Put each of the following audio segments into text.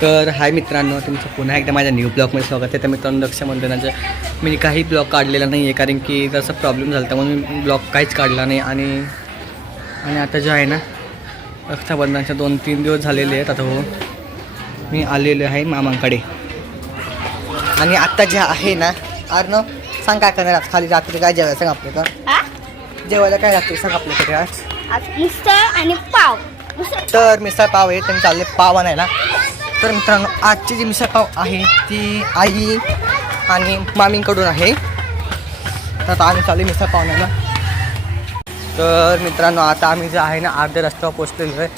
तर हाय मित्रांनो, तुमचं पुन्हा एकदा माझ्या न्यू ब्लॉगमध्ये स्वागत आहे. तर मित्रांनो, रक्षाबंधनाचं मी काही ब्लॉग काढलेला नाही आहे, कारण की जसं प्रॉब्लेम झाला होता म्हणून मी ब्लॉग काहीच काढला नाही. आणि आता जे आहे ना, रक्षाबंधनाचे 2-3 दिवस झालेले आहेत. आता हो, मी आलेलो आहे मामांकडे. आणि आत्ता जे आहे ना, अर्णव सांग काय करणार आज? खाली रात्री काय जेवायला सांग आपल्याला, जेवायला काय रात्री सांग आपल्याकडे आज? मिसळ आणि पाव. तर मिसळ पाव आहे, तुम्ही चालले पाव आणायला. तर मित्रांनो, आजची जी मिसळ पाव आहे ती आई आणि मामींकडून आहे. तर आता आम्ही चालू मिसळ पाव आणायला. तर मित्रांनो, आता आम्ही जे आहे ना अर्ध्या रस्त्यावर पोचलेलो आहे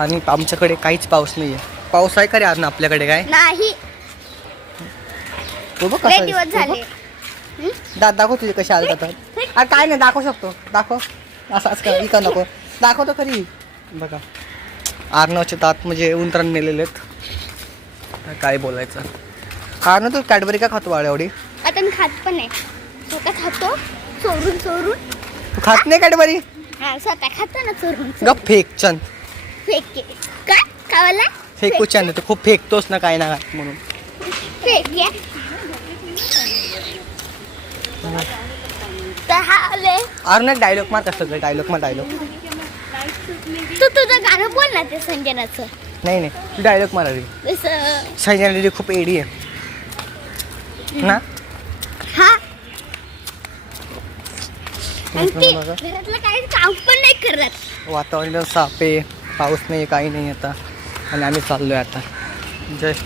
आणि आमच्याकडे काहीच पाऊस नाही आहे. पाऊस आहे का रे आज ना आपल्याकडे? काय नाही, तो बघ लय कसं दिवस झाले. दाखव तुझे कसे आले जातात. अरे काय नाही, दाखवू शकतो, दाखव. असं का इका नको, दाखवतो खरी. बघा आर्नवचे दात म्हणजे उंतरण नेलेले आहेत. काय बोलायचं. आर्नव तू कॅडबरी का खातो वाड्या एवढी? आता मी खात पण नाही, स्वतः खातो चोरून चोरून. तू खात नाही कॅडबरी? हा, स्वतः खातो ना चोरून. गप फेक चंद, फेके काय खावाला? फेकू चंद, तू खूप फेकतोस ना काय ना म्हणून. फेके तर हा आले. आर्नव डायलॉग मार, कसं डायलॉग मार, डायलॉग. तू तुझं गाणं बोल ना, ते संजनाचं. नाही तू डायलॉग मार. अरे जसं संजना दीदी खूप एडी आहे ना. हा, आणि ती घरातलं काही काम पण नाही करत. वातावरण साफ आहे, पाऊस नाही, काही नाही आता. आणि आम्ही चाललोय आता जस्ट.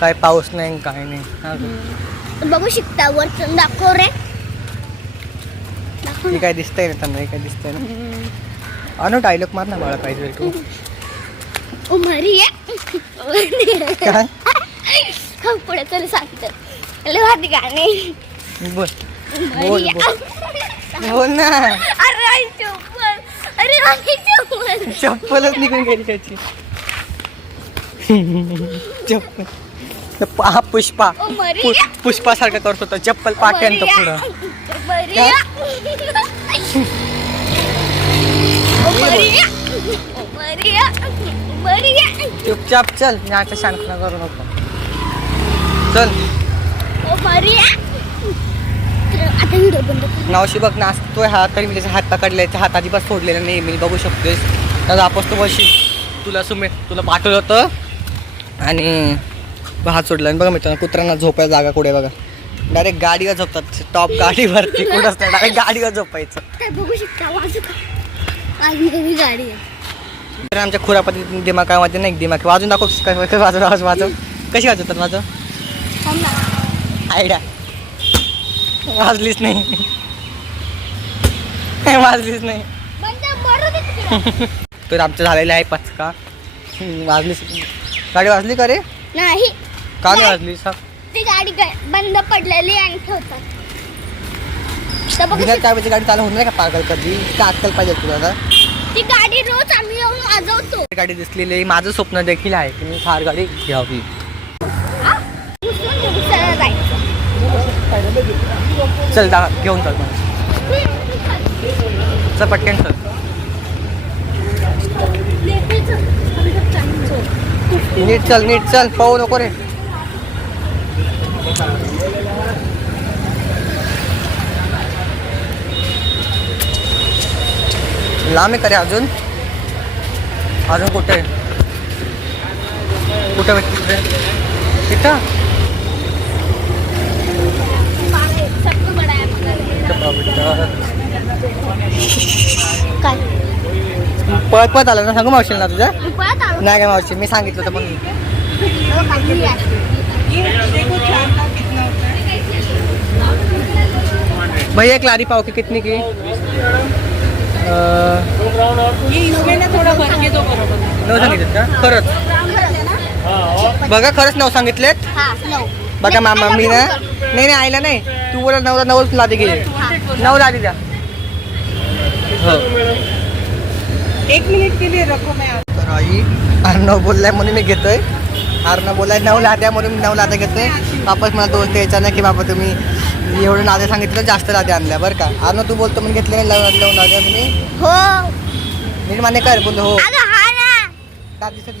काय पाऊस नाही, काही नाही. बघू शकता वरतून दाखव रे, दाखव हे ना. काय दिसतंय ना त्यांना? हे काय दिसतंय ना? अनो डायलॉग मार ना मला पाहिजे तू. उमरिया काय हा, पुढे चल सांगतो. लय भारी गाणे. बोल बोल बोल ना. अरे आई चप्पल, अरे आई चप्पल. चप्पलच निघून गेली त्याची. चप्पल पुष्पा उमरिया. पुष्पासारखं करत होता. चप्पल पाट्यांत पुढं. उमरिया. उमरिया. उमरिया. उमरिया. चुपचाप चल, मी आता शांतपणा करू नको. चल उमरिया. आता व्हिडिओ बंद कर. नावशी बघ नाचतोय हा, तरी मी त्याचा हात पकडले. त्याच्या हात अजिबात सोडलेला नाही. मी बघू शकतोय त्याचा आपस तो बशी. तुला तुला पाठवलं होतं आणि हात सोडला. आणि बघा मित्रांनो, कुत्र्यांना झोपायला जागा कुठे बघा. डायरेक्ट गाडीवर झोपतात. टॉप गाडीवरती कुठंच नाही, डायरेक्ट गाडीवर झोपायचं. काय बघू शकता, वाजू का? आज नवी गाडी आहे. तर आमच्या खुरापती दिमागामध्ये नाही, दिमाग वाजून दाखव. वाजव कशी वाजवतात? वाजव. आयडिया वाजलीच नाही. वाजलीच नाही. तर आमचं झालेलं आहे पचका. वाजलीच गाडी वाजली का रे? नाही, का नाही वाजली? सांग. ती गाडी बंद पडलेली आणि ठेवतात. तर बघू बिगर काय गाडी चालू होणार का पागल? कधी का अक्कल पाहिजे तुला आता? ती गाडी रोज आम्ही येऊन वाजवतो. गाडी दिसलेली माझं स्वप्न देखील आहे की मी कार गाडी घ्यावी. सरळ जायचं. चल घेऊन चल मला. चल पटकन चल. नीट चल पाहू नको रे. लांब आहे का रे? अजून कुठे भेटते तिथं? काय पळत आला ना? सांगू मावशीला ना तुझ्या? मी पळत आलो. नाही काय मावशी, मी सांगितलं होतं पण. भैया एक लारी पाव की कितनी की? नऊ सांगितलेत का? खरंच बघा, खरंच 9 सांगितलेत. बघा मामा, मी ना नाही आईला नाही, तू बोला 9 लादी गेली. 9 लादी द्या. हो, 1 मिनिट के लिए रखो मैं. तर आई अर्णव बोललाय म्हणून मी घेतोय. अर्णव बोललाय 9 लाद्या म्हणून मी 9 लाद्या घेतोय. वापस मला दोस्त द्यायचा नाही की बाबा तुम्ही एवढं लाद्या सांगितलं, जास्त लाद्या आणल्या बरं का. अर्णव तू बोलतो म्हणून घेतले नाही 9 लाद्या मी. हो, नीट मान्य कर. बोलतो हो. अगं हा ना. दात दिसत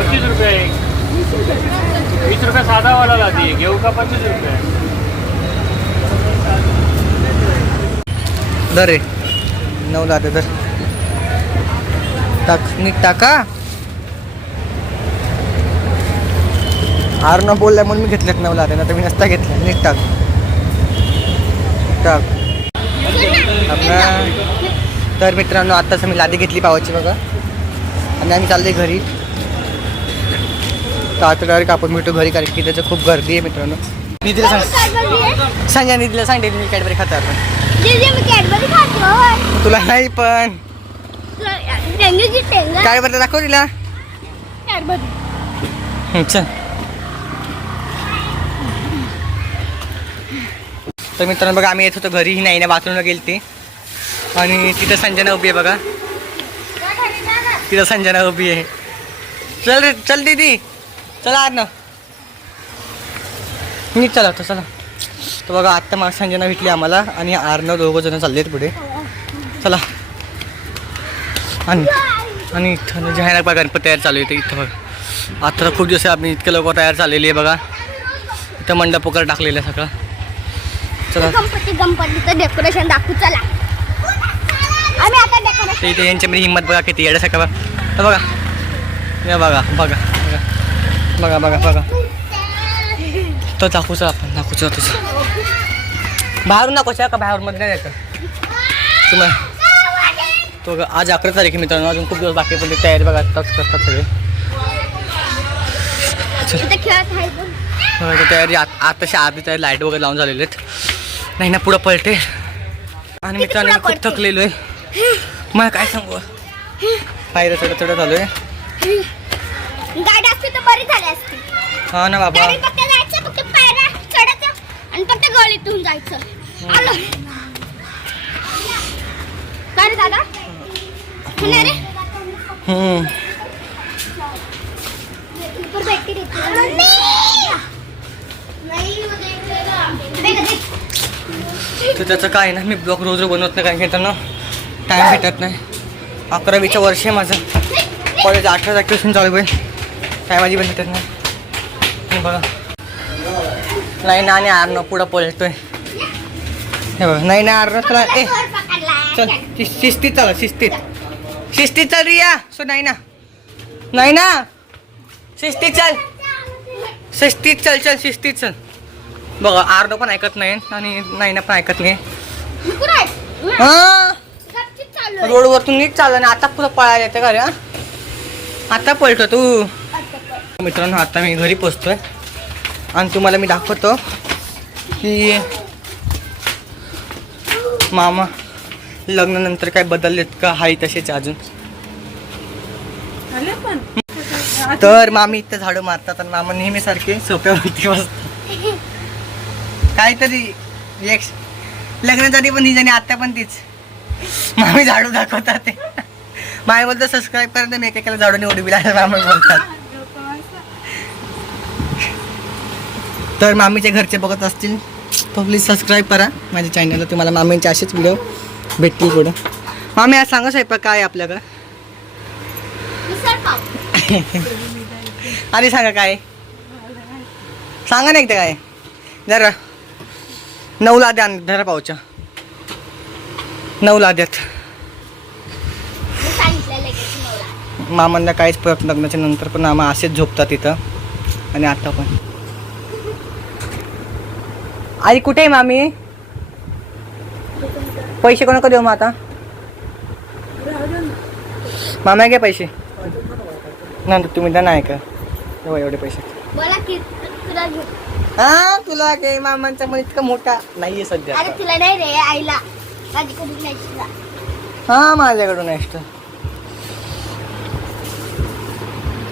25 रुपये एक. 20 रुपये साधा वाला लाती घेऊ का 25 रुपये. दर रे 9 लादे दर टाक नीट टाका. आर न बोलल्या म्हणून मी घेतलेत 9 लादे ना तर मी नसता घेतलं. नीट टाक टाक. तर मित्रांनो आत्ताच मी लादी घेतली पावाची बघा आणि आम्ही चाललोय घरी. तर आता डायरेक्ट आपण भेटू घरी कारण की त्याचं खूप गर्दी आहे मित्रांनो. निधीला सांग संजय निधीला सांगते मी कॅडबरी खातो आपण. मी कॅडबरी खातो. तुला नाही पण काय बरं दाखव तिला. चल तर मित्रांनो बघा आम्ही येत होतो घरी. ही नाही ना बाथरूमला गेली ती आणि तिथं संजना उभी आहे बघा. तिथं संजना उभी आहे. चल रे चल दीदी चला आज ना नीट चला होतं चला. तर बघा आत्ता मग संजना भेटली आम्हाला आणि आरनं 2 जण चालले आहेत पुढे. चला आणि इथं जे आहे ना बघा गणपती तयार चालू आहे इथं बघा. आता तर खूप दिवस आम्ही इतके लोक तयार झालेली आहे बघा. इथं मंडप वगैरे टाकलेलं आहे सगळं. चला गणपतीचं डेकोरेशन दाखवू चला. आम्ही आता डेकोरेशन इथे यांच्यामध्ये हिंमत बघा किती येण्यासारखं बघा. तर बघा हे बघा बघा बघा बघा बघा तर दाखवूच आपण दाखवूच तुझं बाहेरून दाखवूच का बाहेर मध्ये नाही जायचं तुम्हाला. तो आज 11 तारीख मित्रांनो अजून खूप दिवस बाकी पण तयारी बघा आत्ताच करतात सगळे. तयारी आताशी आधी तयारी लाईट वगैरे लावून झालेले आहेत. नाही ना पुढं पळते आणि मित्रांनो मी खूप थकलेलो आहे. मला काय सांगू पायऱ्या थोडं चालू आहे. गाडी असती तर बरी झाली असती. हा ना बाबा फक्त जायचं फक्त पायऱ्या चढायचं आणि फक्त गळीतून जायचं. आलो काय रे दादा पुन्हा रे तर त्याचं काय ना मी ब्लॉग रोज बनवत नाही कारण की त्यांना टाईम भेटत नाही. 11वीचं वर्ष आहे माझं. कॉलेज 18 तारखेपासून चालू होईल. टायमाची पण भेटत नाही. बघा नाही ना आणि आरनं पुढं पळतोय. हे बघा नाही ना आरनं चला ए चल शिस्तीत चला शिस्तीत चल रिया. सो नाही ना शिस्तीत चल शिस्तीत चल. बघा आरनं पण ऐकत नाही आणि नाईना पण ऐकत नाही. हा रोडवरतून नीट चाललं ना आता पुढं पळायला येतं का रे. आता पळतो तू. मित्रांनो आता मी घरी पोचतोय आणि तुम्हाला मी दाखवतो की मामा लग्नानंतर काय बदललेत का हाय तसेच अजून. तर मामी इथं झाडू मारतात आणि मामा नेहमी सारखे सोप्यावरती बसतात. काहीतरी लग्नाच्या आधी पण तिच्याने आता पण तीच मामी झाडू दाखवतात ते. मामी बोलतो सबस्क्राईब करा मी एकेकाला झाडूने उडी बिला मामी बोलतात. तर मामीच्या घरचे बघत असतील तर प्लीज सबस्क्राईब करा माझ्या चॅनलला. तुम्हाला मामींचे असेच व्हिडिओ भेटतील पुढं. मामी आज सांगा स्वयंपाक काय आपल्याकडं. आधी सांगा काय सांगा नाही एकदा काय जरा. 9 लाद्या धरा पावच्या 9 लाद्यात. मामांना काहीच परत लग्नाच्या नंतर पण मामा असेच झोपतात इथं आणि आता पण. आई कुठे आहे मामी. पैसे कोणाकडे देऊ मग आता. मामा घ्या पैसे नंतर तुम्ही द्या नाही का एवढे पैसे. हा तुला काय मामांचा पण इतका मोठा नाहीये सध्या. अरे तुला नाही रे आईला माझ्याकडून नाही. हा माझ्याकडून एक्स्ट्रा.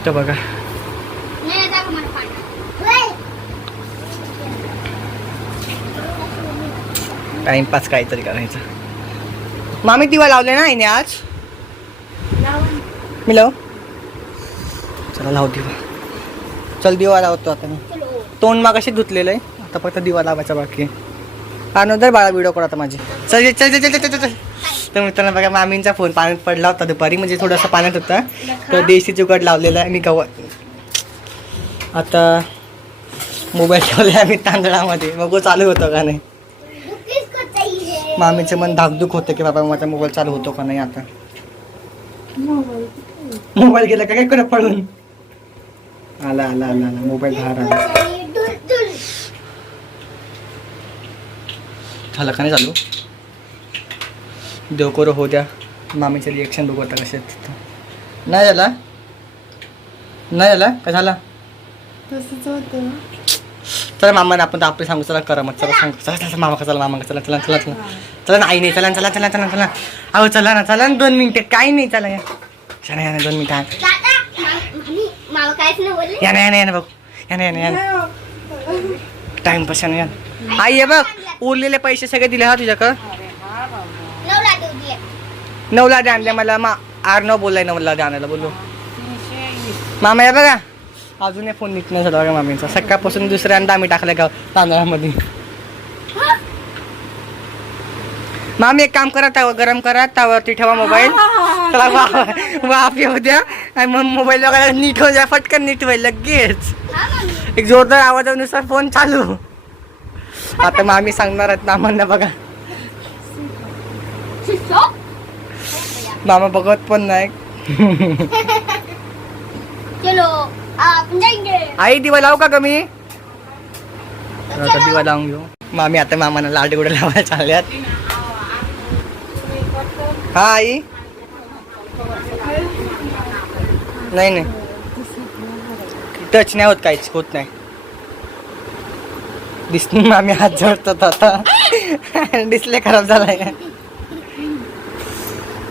तर बघा टाइमपास काहीतरी करायचं. मामी दिवा लावले ना आईने आज. मी लाव चला लाव दिवा. चल दिवा लावतो आता मी. तोंड मागाशी धुतलेलं आहे आता फक्त दिवा लावायचा बाकी आहे. अनोदर बाळा व्हिडिओ करा आता माझी. चल चल चल चल चल चल. तर मित्रांनो बघा मामींचा फोन पाण्यात पडला होता दुपारी म्हणजे थोडासा पाण्यात होता तर देशी जुगाड लावलेला आहे. मी आता मोबाईल ठेवला आम्ही तांदळामध्ये, बघू चालू होतं का नाही. मामीचं मन धाकधूक होतं की बाबा माझा मोबाईल चालू होतो का नाही. आता मोबाईल गेला का काय कडे पडून आला आला आला आला मोबाईल बाहेर आला. झालं का नाही चालू. देव करो हो द्या. मामीचं रिएक्शन बघू आता कसे आहेत. नाही झाला नाही झाला का झाला. तसंच होतं. चला मामाने आपण तर आपले सांगू. चला करा मग. चला सांगू. चला चला मामा का चला मामा का चला चला चला चला चला. नाही नाही चला चला चला चला चला. अहो चला ना चला ना 2 मिनिटं काही नाही. चला या चला या ना 2 मिनिटं मामा काहीच नाही बोलले. या ना या ना या ना बघ या ना या ना या ना टाइमपास या ना. आई ये बघ उरलेले पैसे सगळे दिले हा तुझ्याकडं. 9 लाडू दिले. 9 लाडे आणले मला. R9 बोललाय 9 लाडे आणायला बोललो. मामा या बघा अजून फोन नीट नाही झाला बघा मामीचा. सकाळपासून दुसऱ्यांदा आम्ही टाकलं गाव तांदळामध्ये. मामी एक काम करा ताव गरम करा तावरती ठेवा मोबाईल. चला वाफ येऊ द्या आणि मग मोबाईल वगैरे नीट हो द्या. पटकन नीट होईल लगेच. एक जोरदार आवाजानुसार फोन चालू. आता मामी सांगणार आहेत मामांना बघा. मामा बघत पण नाही. चलो आपण जाएंगे. आई दिवा लावू का कमी. आता दिवा लावून घेऊ. मामी आता मामाला लाडू गुडे लावायला चालल्यात. हा आई नाही नाही टच नाही होत काहीच होत नाही. डिस्प्ले मामी हात जोडतात आता. डिस्प्ले खराब झालाय.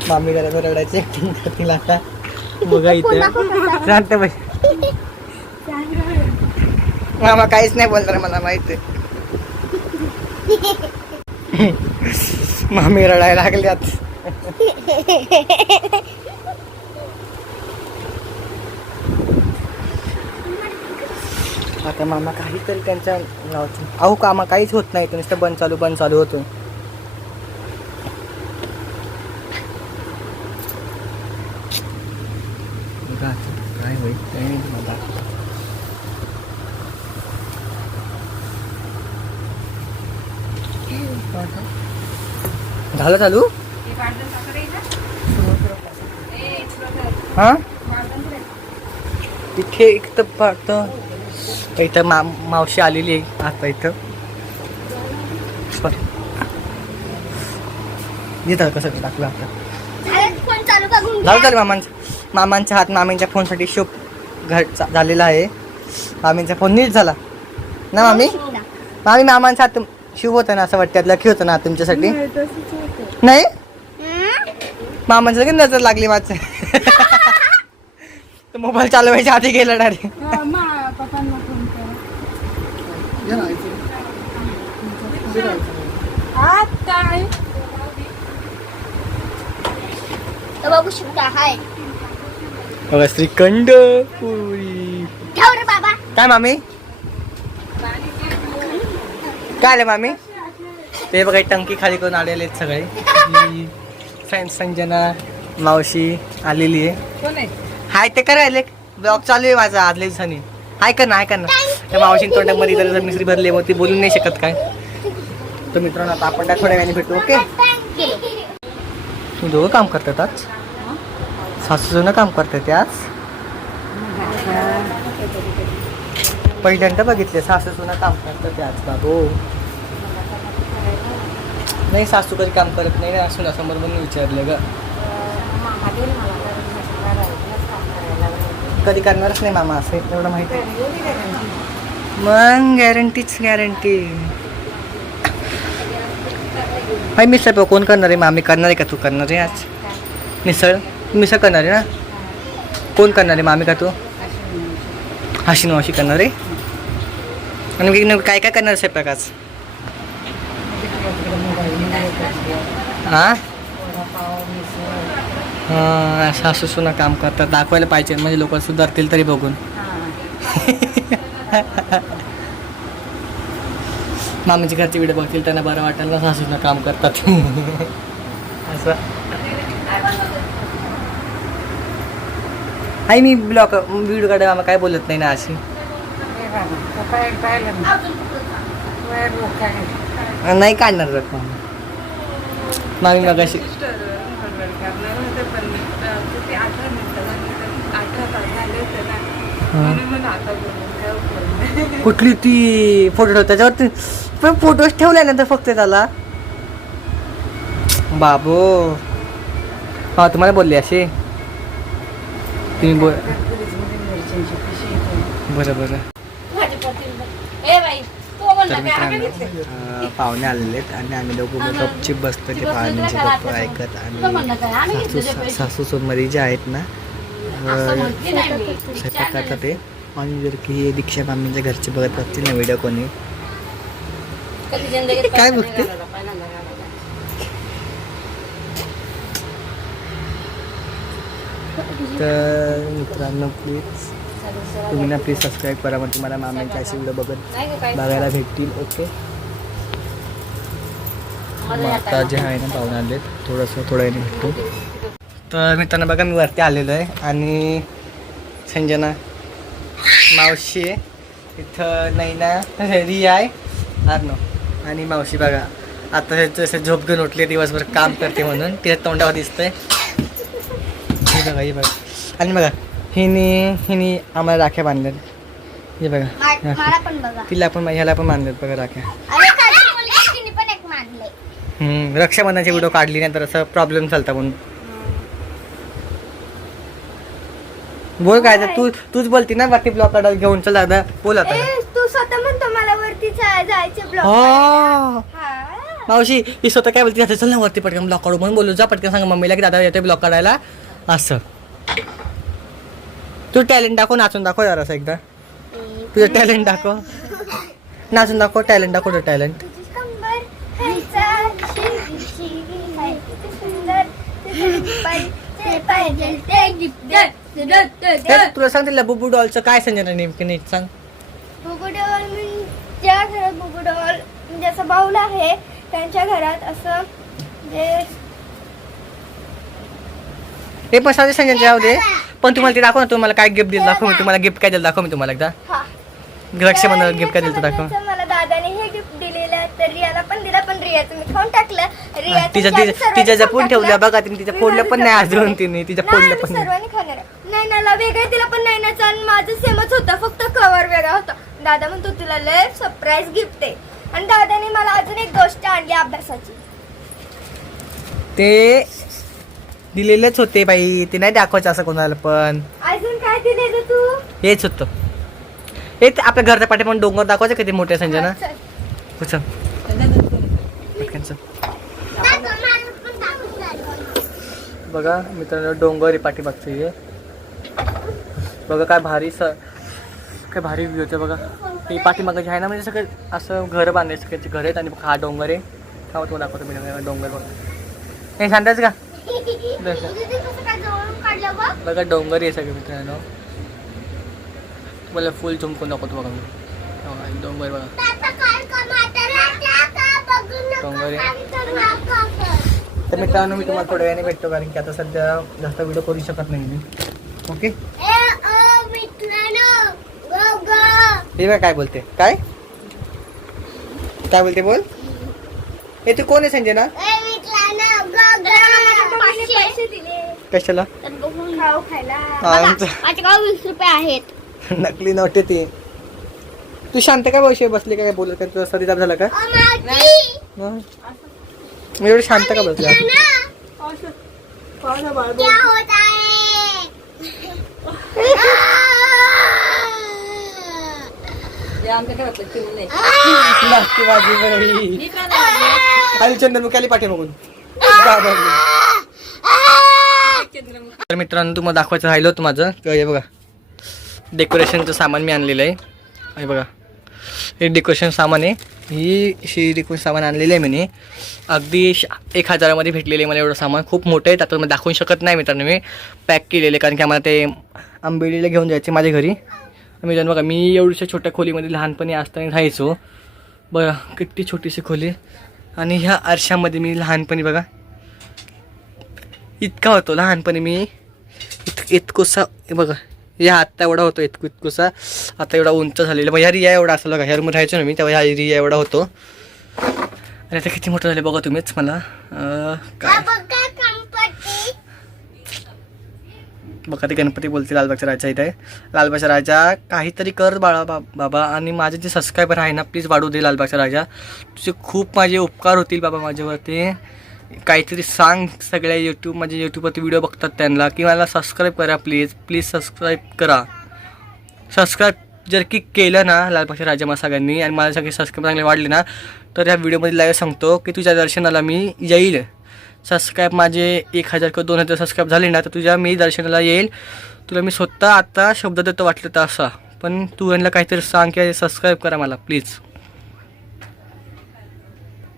मामी जरा रडायची ऍक्टिंग करतील आता. बघा इथे शांत बस. मामा काहीच नाही बोलणार मला माहिती आहे. मामी रडायला लागल्यात. आता मामा काहीतरी त्यांच्या लावतो. अहो कामा काहीच होत नाही. नुसतं बंद चालू होतं. काय होईल काय नाही मला. झालं चालू. हा इथे एक तर पाहतं इथं मावशी आलेली आहे आता इथं. येतं कसं टाकलं आता. फोन चालू बघून झालं चालू. मामांच्या हात मामींच्या फोनसाठी शुभ घर झालेला आहे. मामींचा फोन नीट झाला ना मामी. मामी मामांचा हात शुभ होता ना असं वाटतं. लकी होतं ना तुमच्यासाठी. नाही मामांची लगेच नजर लागली माझं. मोबाईल चालवायच्या आधी गेला डायरेक्ट. बघू शकता. हाय बघा श्रीखंड पुरी. ठेव रे बाबा. काय मामी काय आलं मामी. ते बघा टंकी खाली करून आलेले आहेत सगळे. फ्रेंड संजना मावशी आलेली आहे. हाय ते करायले ब्लॉग चालू आहे माझा आदल्या दिवसानी. हाय कर ना हाय कर ना. त्या मावशीन तोंडामध्ये जर मिसरी भरली मग ती बोलून नाही शकत काय. तर मित्रांनो आता आपण त्या थोड्या वेळाने भेटू. ओके तुम्ही दोघं काम करतात आज. सासूजून काम करतात आज. पहिल्यांदा बघितले सासूजून काम करतात आज बाबू. नाही सासू कधी काम करत नाही ना. सुनासमोर म्हणून विचारलं ग. कधी करणारच नाही मामा असं एवढं माहिती. मग गॅरंटीच गॅरंटी. भाई मिसळ कोण करणार आहे. मामी करणार आहे का तू करणार आहे आज मिसळ करणार आहे ना. कोण करणार आहे मामी का तू. हाशिन मावशी करणार आहे. आणि काय काय करणार आहे स्वयंपाक आज. हां सासू सुना काम करतात दाखवायला पाहिजे म्हणजे लोक सुधारतील तरी बघून. मामीची घरची व्हिडिओ बघतील त्यांना बरं वाटेल ना सासूना काम करतात. असं आई मी ब्लॉग व्हिडिओ काढा मामा काय बोलत नाही ना अशी. नाही काढणार रक्कम मागे मगाशी कुठली ती फोटो त्याच्यावरती पण फोटोच ठेवलाय नंतर फक्त त्याला बाबू हा तुम्हाला बोलले असे तुम्ही बोल बरं बरं तर मित्रांनो पाहुणे आलेले आहेत आणि आम्ही दोघं गपचीप बसतो ते पाहुण्यांचे गप्प ऐकत आणि सासू सोनमध्ये जे आहेत ना स्वयंपाक करतात ते आणि जर की दीक्षा मामींच्या घरचे बघत असतील ना व्हिडिओ कोणी काय बघते तर मित्रांनो प्लीज तुम्ही ना प्लीज सबस्क्राईब करा म्हणजे तुम्हाला मामांचे असे व्हिडिओ बघायला भेटतील ओके आता जे आहे ना पाहुणे आलेत थोड्या वेळाने भेटतो तर मित्रांनो बघा मी वरती आलेलो आहे आणि संजना मावशी आहे इथं नैना रिया आहे अर्णव आणि मावशी बघा आता जसं झोप घेऊन उठले दिवसभर काम करते म्हणून तिच्या तोंडावर दिसतंय हे बघा हे बघा आणि बघा हिनी आम्हाला राख्या बांधल्यात हे बघा मला पण बघा तिला पण ह्याला पण बांधल्यात बघा राख्या अरे खाली मुलगी तिने पण एक मानले रक्षाबंधनाची व्हिडिओ काढली नाही तर असं प्रॉब्लेम चालता म्हणून बोल काय तर तूच बोलती ना वरती ब्लॉक काढायला घेऊन चल दादा बोल आता तू स्वतः म्हणतो मला वरती जायचे ब्लॉक मावशी ही स्वतः काय बोलते चल ना वरती पटकन ब्लॉक काढू म्हणून बोलू जा पटकन सांग मम्मीला की दादा येतोय ब्लॉक काढायला असं तू टॅलेंट दाखव नाचून दाखव जरासं एकदा तुझं टॅलेंट दाखव नाचून दाखव टॅलेंट दाखव तुझं टॅलेंट तुला सांगते लबुबू डॉलचं काय संजना नेमकं नीट सांग बुबू डॉल ज्या घरात बुबू डॉल म्हणजे असं बाऊल आहे त्यांच्या घरात असं जे हे पण सांगते संजना जाऊ दे पण तुम्हाला ते दाखव ना तुम्हाला काय गिफ्ट दिलं दाखव मी तुम्हाला गिफ्ट काय दिलं दाखव मी तुम्हाला एकदा हा रक्षाबंधनाला गिफ्ट काय दिलं दाखव मला दादाने हे गिफ्ट दिलेलं तर रियाला पण दिलं पण रियाचं मी खाऊन टाकलं तिच्या जपून ठेवल्या बघा तिने तिच्या फोडलं पण नाही अजून तिने तिच्या फोडलं पण नाही सर्वांनी खाणार नाही नाला वेगळं तिला पण नाही नाचं आणि माझं सेमच होतं फक्त कवर वेगळा होता दादा म्हणतो तुला लय सरप्राईज गिफ्ट आहे आणि दादाने मला अजून एक गोष्ट आणली अभ्यासाची ते दिलेलेच होते बाई ते नाही दाखवायचं असं कोणाला पण अजून काय दिलेलं तू हेच होतं हे आपल्या घरच्या पाठी पण डोंगर दाखवायचं किती मोठे संजना चल. कुठं पटकन चल. बघा मित्रांनो डोंगर आहे पाठीमागचं हे बघा काय काय भारी व्ह्यू होते बघा हे पाठीमागं जे आहे ना म्हणजे सगळं असं घर बांधले सगळ्याचे घर आहेत आणि हा डोंगर आहे हा तुम्हाला दाखवतो मी डोंगर बघा हे शांतच का बघा डोंगर आहे सगळे मित्रांनो मला फुल चुमकून दाखवतो बघा मी डोंगर बघा डोंगर आहे तर मित्रांनो मी तुम्हाला थोड्या वेळाने भेटतो कारण की आता सध्या जास्त व्हिडिओ करू शकत नाही मी ओके हे बघा काय बोलते काय बोलते बोल हे तू कोण आहे संजना कशाला माझे 20 रुपये आहेत नकली नोट ती तू शांत काय पैसे बसले काय बोलत काय तुझा सरी झाला का मी एवढं शांत का बसला आणि चंद्रमुखाली पाठी बघून तर मित्रांनो तुम्हाला दाखवायचं राहिलं होतं माझं हे बघा डेकोरेशनचं सामान मी आणलेलं आहे हे बघा हे डेकोरेशन सामान आहे ही डेकोरेशन सामान आणलेलं आहे मी अगदी 1000 भेटलेलं आहे मला एवढं सामान खूप मोठं आहे त्यातून मी दाखवू शकत नाही मित्रांनो मी पॅक केलेलं आहे कारण की आम्हाला ते आंबेडीला घेऊन जायचे माझ्या घरी मित्रांनो बघा मी एवढ्या छोट्या खोलीमध्ये लहानपणी असताना राहायचो बघा किती छोटीशी खोली आणि ह्या आरशामध्ये मी लहानपणी बघा इतका होतो लहानपणी मी इतकोसा बघा या आत्ता एवढा होतो इतकुसा, आता एवढा उंच झालेला. मग ह्या रिया एवढा असेल बघा, ह्या रूममध्ये राहायचो ना मी तेव्हा ह्या रिया एवढा होतो. आणि आता किती मोठं झाले बघा तुम्हीच. मला काय बघा ते गणपती बोलते लालबागच्या राजा इथे. लालबागच्या राजा काहीतरी कर बाळा बाबा. आणि माझे जे सबस्क्रायबर आहे ना प्लीज वाढू दे लालबागच्या राजा. तुझे खूप माझे उपकार होतील बाबा माझ्यावरती. काहीतरी सांग सगळ्या माझ्या यूट्यूबवरती व्हिडिओ बघतात त्यांना की मला सबस्क्राईब करा प्लीज सबस्क्राईब करा. सबस्क्राईब जर की केलं ना लालबागच्या राजा मला सगळ्यांनी आणि मला सगळे सबस्क्राईब चांगले वाढले ना तर ह्या व्हिडिओमध्ये लाईव्ह सांगतो की तुझ्या दर्शनाला मी येईल. सबस्क्राईब माझे 1000 किंवा 2000 सबस्क्राईब झाले ना तर तुझ्या मी दर्शनाला येईल. तुला मी स्वतः आता शब्द देतो वाटलं तर असा. पण तू यांना काहीतरी सांग की सबस्क्राईब करा मला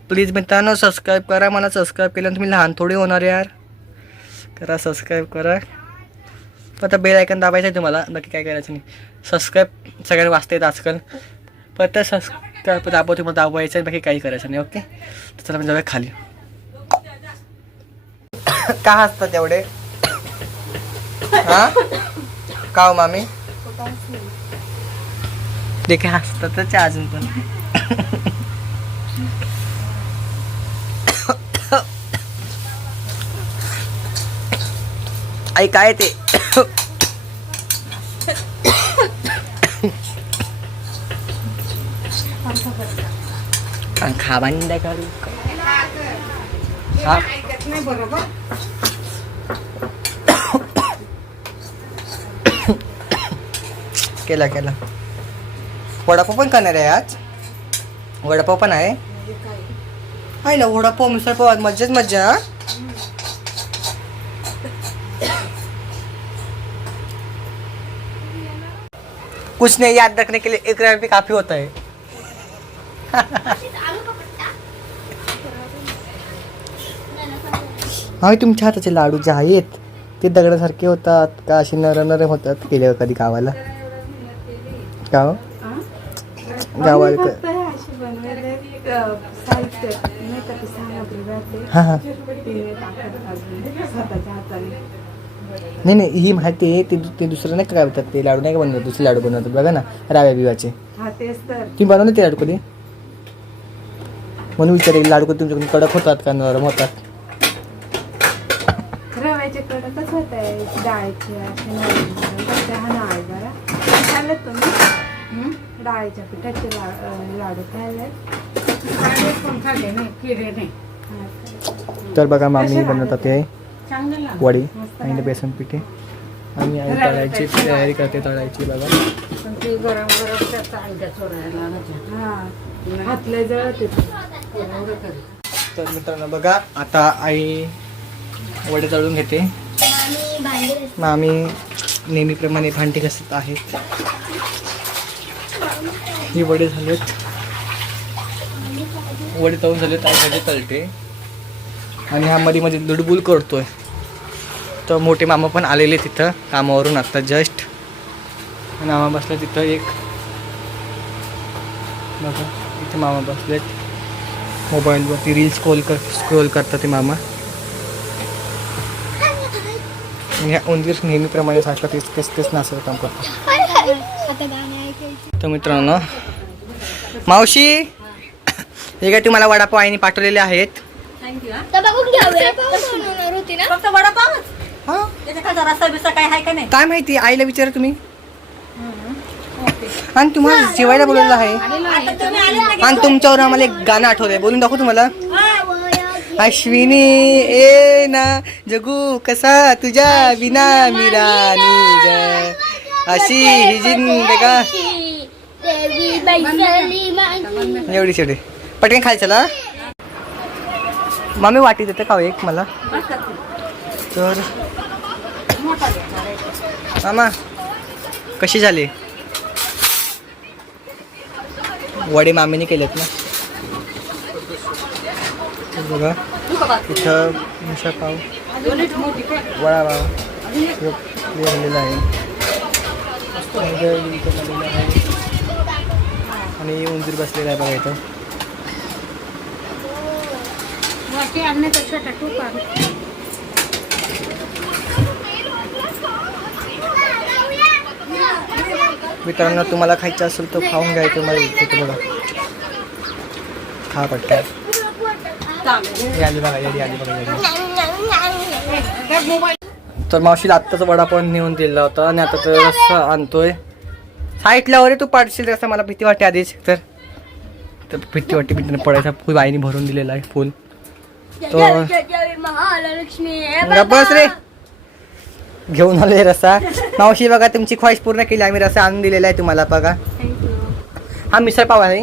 प्लीज मित्रांनो सबस्क्राईब करा. मला सबस्क्राईब केल्यानं तुम्ही लहान थोडे होणार यार. करा सबस्क्राईब करा. आता बेल आयकॉन दाबायचं आहे तुम्हाला, बाकी काय करायचं नाही. सबस्क्राईब सगळ्यांना वाचता येत आजकाल. परत सबस्क्राईब दाबवते मला दाबायचं आहे, बाकी काही करायचं नाही. ओके तर चला आपण जाऊया खाली. का हसतात तेवढे हा का हो मामी ते काय हसतातच अजून पण. आई काय ते खाबांडा करू हा नाही बरोबर. केला वडापाव पण करणार आहे आज. वडापाव पण आहे ना. वडापाव मिसळपाव मज्जाच मज्जा. कुछ नहीं याद रखने के लिए 1 रुपये काफी होता है. हा तुमच्या हाताचे लाडू जे आहेत ते दगडासारखे होतात का असे नरम होतात केल्यावर कधी गावाला गाव गावाला हां हां नाही ही माहिती आहे. ते दुसरं नाही काय होतात ते लाडू नाही का बनवतात, दुसरे लाडू बनवतात बघा ना राव्या बिवाचे. तुम्ही बनवले ते लाडू कधी म्हणून विचारेल. लाडू कधी तुमच्याकडून कडक होतात का नरम होतात? रव्याचे कडकच होत आहे. डाळीचे खाल्ले तुम्ही? डाळीच्या पिठाचे लाडू खाल्ले पण खाल्ले नाही किरे नाही. तर बघा मामी बनवतात ते वडी आणि बेसन पिठे आणि आई तळायची तयारी करते तळायची बघा. गरम हातले जळते. तर मित्रांनो बघा आता आई वडे तळून घेते. मामी नेहमीप्रमाणे भांडी घासत आहेत. ही वडे झालेत, वडे तळून झालेत. आई भाजी तळते आणि हा मध्ये मध्ये लुडबुल करतोय. तर मोठे मामा पण आलेले तिथं कामावरून आत्ता जस्ट. आणि मामा बसले तिथं एक बघा इथे मामा बसलेत मोबाईलवरती रील स्क्रोल करतात ते मामा. आणि ह्या उंदीर नेहमीप्रमाणे सारखं तेच नाचत काम करतात. तर मित्रांनो मावशी हे काय तुम्हाला वडापाव आईने पाठवलेले आहेत. फक्त वडापावच हा रस्सा बिस्सा काय आहे का नाही काय माहिती आईला विचारा तुम्ही. आणि तुम्हाला जेवायला बोलवलं आहे आणि तुमच्यावर आम्हाला एक गाणं आठवलंय. बोलून दाखवू तुम्हाला. अश्विनी ए ना जगू कसा तुझ्या विना मी राणी ग अशी ही जिंदगा. एवढी शेवटी पटकन खायचं चला. मामी वाटी देते का एक मला. तर मामा कशी झाली वडे मामीने केलेत ना. बघा इथं मिसळपाव वडापाव झालेला आहे आणि उंदीर बसलेला आहे बघा इथं. मित्रांनो तुम्हाला खायचं असेल तर खाऊन घ्यायचं. मला इथे बघा खा पटकन. ही आली बघा, आली बघा. तर मावशीला आत्ताच वडापाव नेऊन दिला होता आणि आता तर रस्सा आणतोय. साईडला वरे तू पाडशील रस्सा, मला भीती वाटते आधीच. तर भीती वाटते भीतीने पडायचा. फुल आईने भरून दिलेला आहे फुल. तो महालक्ष्मी बस रे घेऊन आलोय रस्सा. मावशी बघा तुमची ख्वाहिश पूर्ण केली. आम्ही रस्सा आणून दिलेला आहे तुम्हाला बघा. हा मिसळ पाव आहे.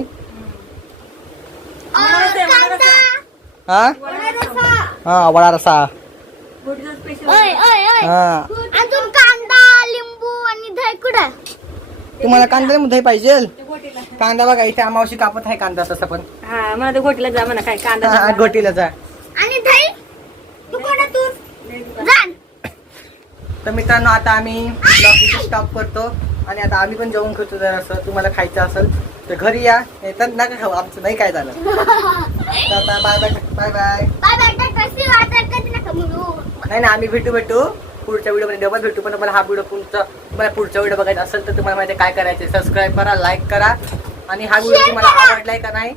हा हा वडा रस्सा. हा अजून कांदा लिंबू आणि दही कुठं? तुम्हाला कांदा दही पाहिजे? कांदा बघा इथे मावशी कापत आहे कांदा तसं पण. हा मला ते गोटीला जा म्हणा काय कांदा हा, गोटीला जा. आणि दही तू कोणातून जाण. तर मित्रांनो आता आम्ही ब्लॉग स्टॉप करतो आणि आता आम्ही पण जेवण करतो. जर असं तुम्हाला खायचं असेल तर घरी या, तर नका खाऊ, आमचं नाही काय झालं. Bye bye bye bye. Bye bye. कशी वाटत कधी नका म्हणू. नाही ना आम्ही भेटू पुढच्या व्हिडिओमध्ये डबल भेटू. पण तुम्हाला हा व्हिडिओ तुम्हाला पुढचा व्हिडिओ बघायचा असेल तर तुम्हाला माहिती काय करायचं, सबस्क्राईब करा, लाईक करा आणि हा व्हिडिओ तुम्हाला आवडलाय का नाही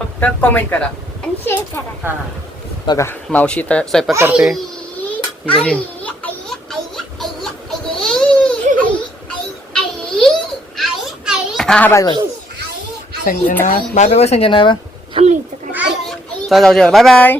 फक्त कमेंट करा आणि शेअर करा. हा बघा मावशी तर स्वयंपाक करते. हा bye bye Sanjana. Bye bye Sanjana. चला जाऊ बाय बाय.